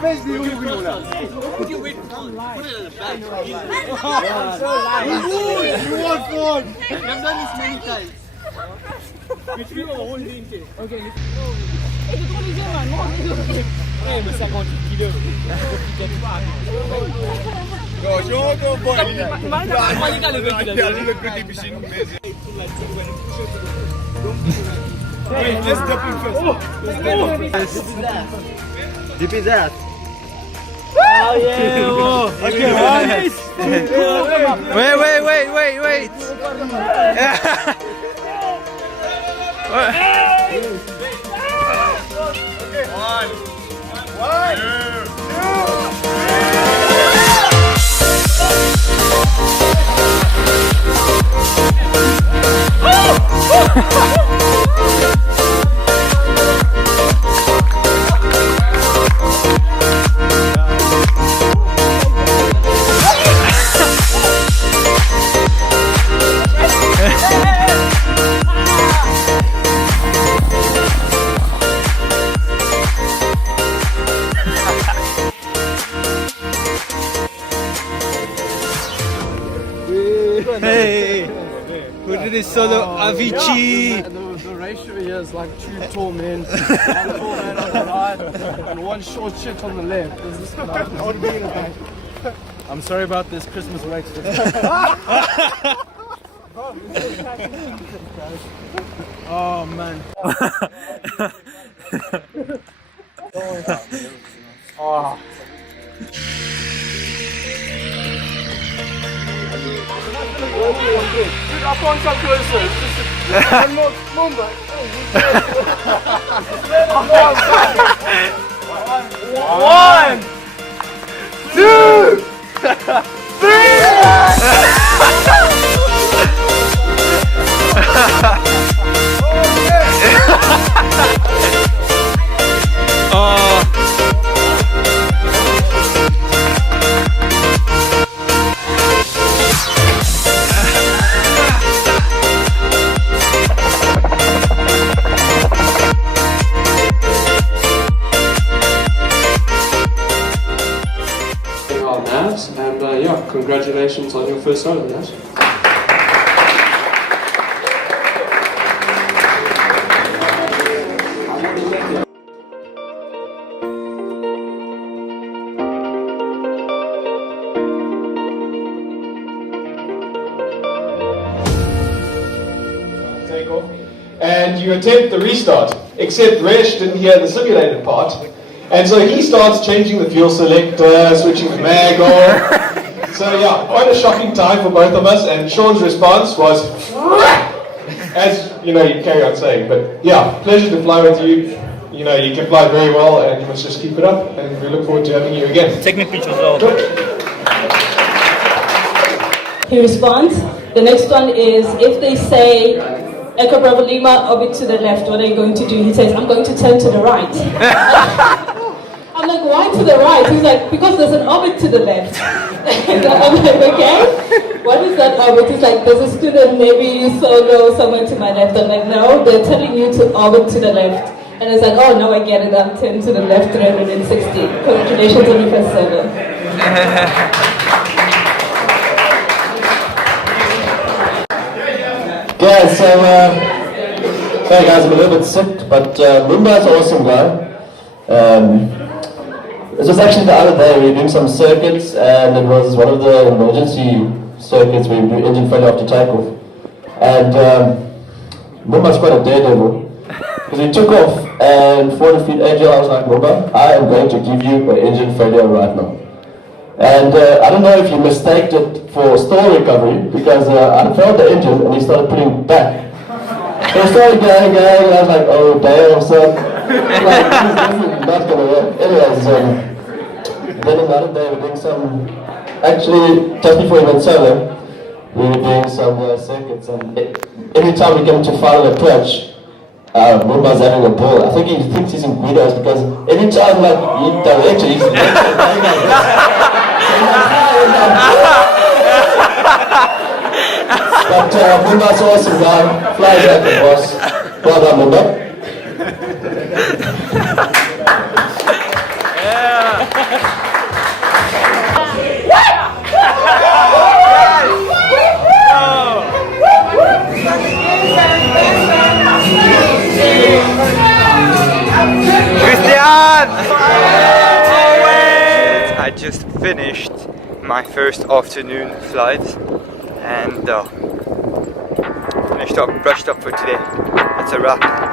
Especially you. Put it in the bag. You want fun? I've done this many times. Which we whole day. Okay. Wait, let's dip him first. Dip his ass. Oh yeah! Okay, Wait. Hey, who did this solo? Avicii. The ratio here is like 2 tall men, 1 tall man on the right, and 1 short shit on the left. This is like, I'm sorry about this Christmas race. Oh man. Oh. Dude, I can't come closer. It's just one more moment. One, 2, 3. And yeah, congratulations on your first solo, Nash. Take off. And you attempt the restart, except Resh didn't hear the simulated part. And so he starts changing the fuel selector, switching the mag off. So yeah, quite a shocking time for both of us. And Sean's response was, as you know, you carry on saying. But yeah, pleasure to fly with you. You know, you can fly very well, and you must just keep it up. And we look forward to having you again. Take me pictures of. He responds. The next one is if they say Echo Bravo Lima, orbit to the left, what are you going to do? He says, I'm going to turn to the right. I'm like, why to the right? He's like, because there's an orbit to the left. And I'm like, okay, what is that orbit? He's like, there's a student, maybe you solo somewhere to my left. I'm like, no, they're telling you to orbit to the left. And it's like, oh, no, I get it, I'm 10 to the left, 360. Congratulations on your first solo. Yeah, so, sorry guys, I'm a little bit sick, but Mumba is an awesome guy. It was actually the other day, we were doing some circuits, and it was one of the emergency circuits where we do engine failure after takeoff. And Mumba's quite a daredevil, because he took off, and 400 feet AJ, I was like, Mumba, I am going to give you an engine failure right now. And I don't know if he mistaked it for stall recovery, because I failed the engine and he started putting back. So I started going, and I was like, oh damn, son. Like, this is not gonna work. Anyways, then another day we're doing some, actually, just before we went solo, we were doing some circuits, and every time we get to follow the clutch, Mumba's having a ball. I think he thinks he's in Guidos, because every time like he directs it, he's going like this. But Mumba's awesome guy, flies like the boss. Well done, Mumba. Yeah. I just finished my first afternoon flight and finished up, brushed up for today. That's a wrap.